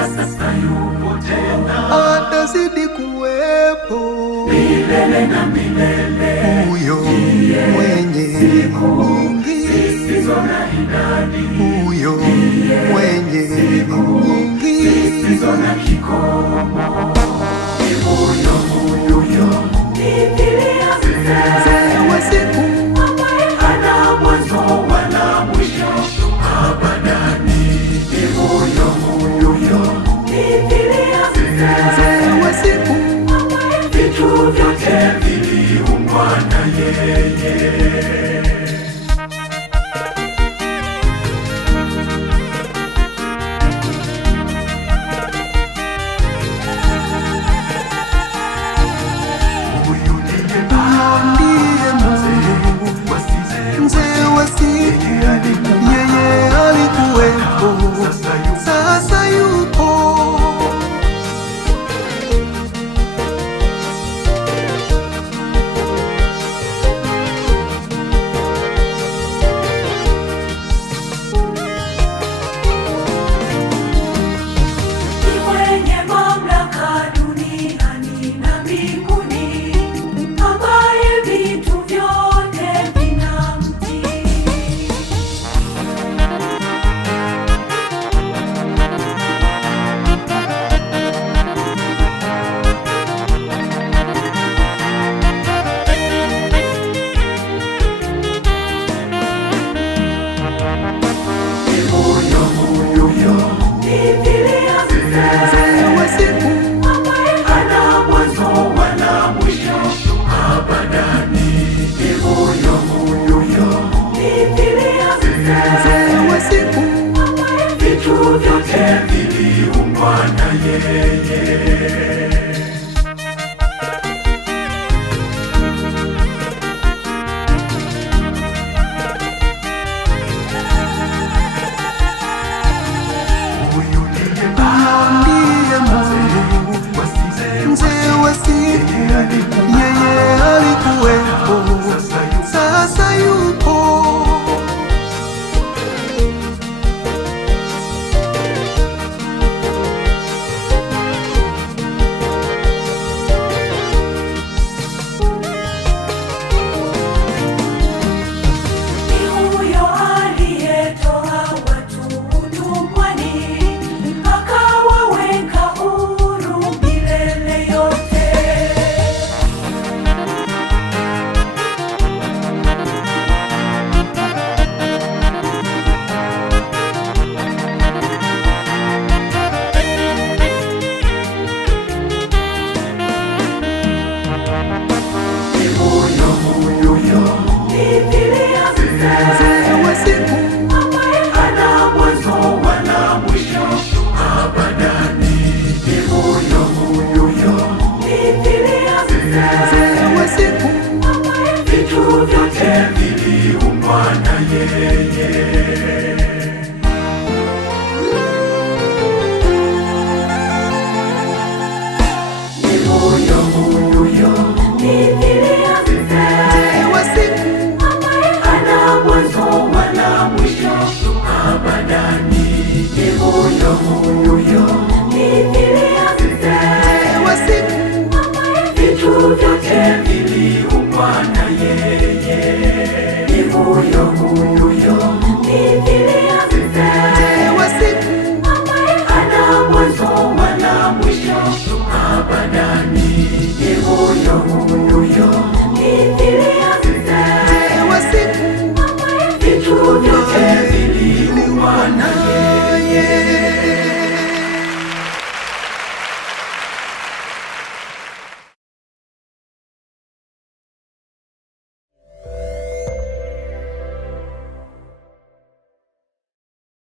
hata sasa yupo tena, atazidi kuwepo milele na milele. Huyo mwenye nyingi zisizo na idadi, huyo mwenye nyingi zisizo na kikomo, ni huyo Biblia mzee wa siku ambaye hana mwanzo wala mwisho abadani. Ni huyo Biblia mzee wa siku ambaye vitu vyote viliumbwa na yeye. Yeye alikuwepo, sasa yupo. Ni mwenye mamlaka duniani na mbinguni, ambaye vitu vyote vinamtii. Biblia Mzee wa siku ambaye hana mwanzo wala mwisho abadani. Ni huyo Biblia mzee wa siku ambaye vitu vyote viliumbwa na yeye. mzee wa siku, yeye alikuwepo, sasa yupo. Ni huyo aliyetoa watu utumwani, akawaweka huru milele yote. Ni huyo Biblia Mzee wa siku ambaye hana mwanzo wala mwisho abadani. Ni huyo Biblia mzee wa siku ambaye vitu vyote viliumbwa na yeye.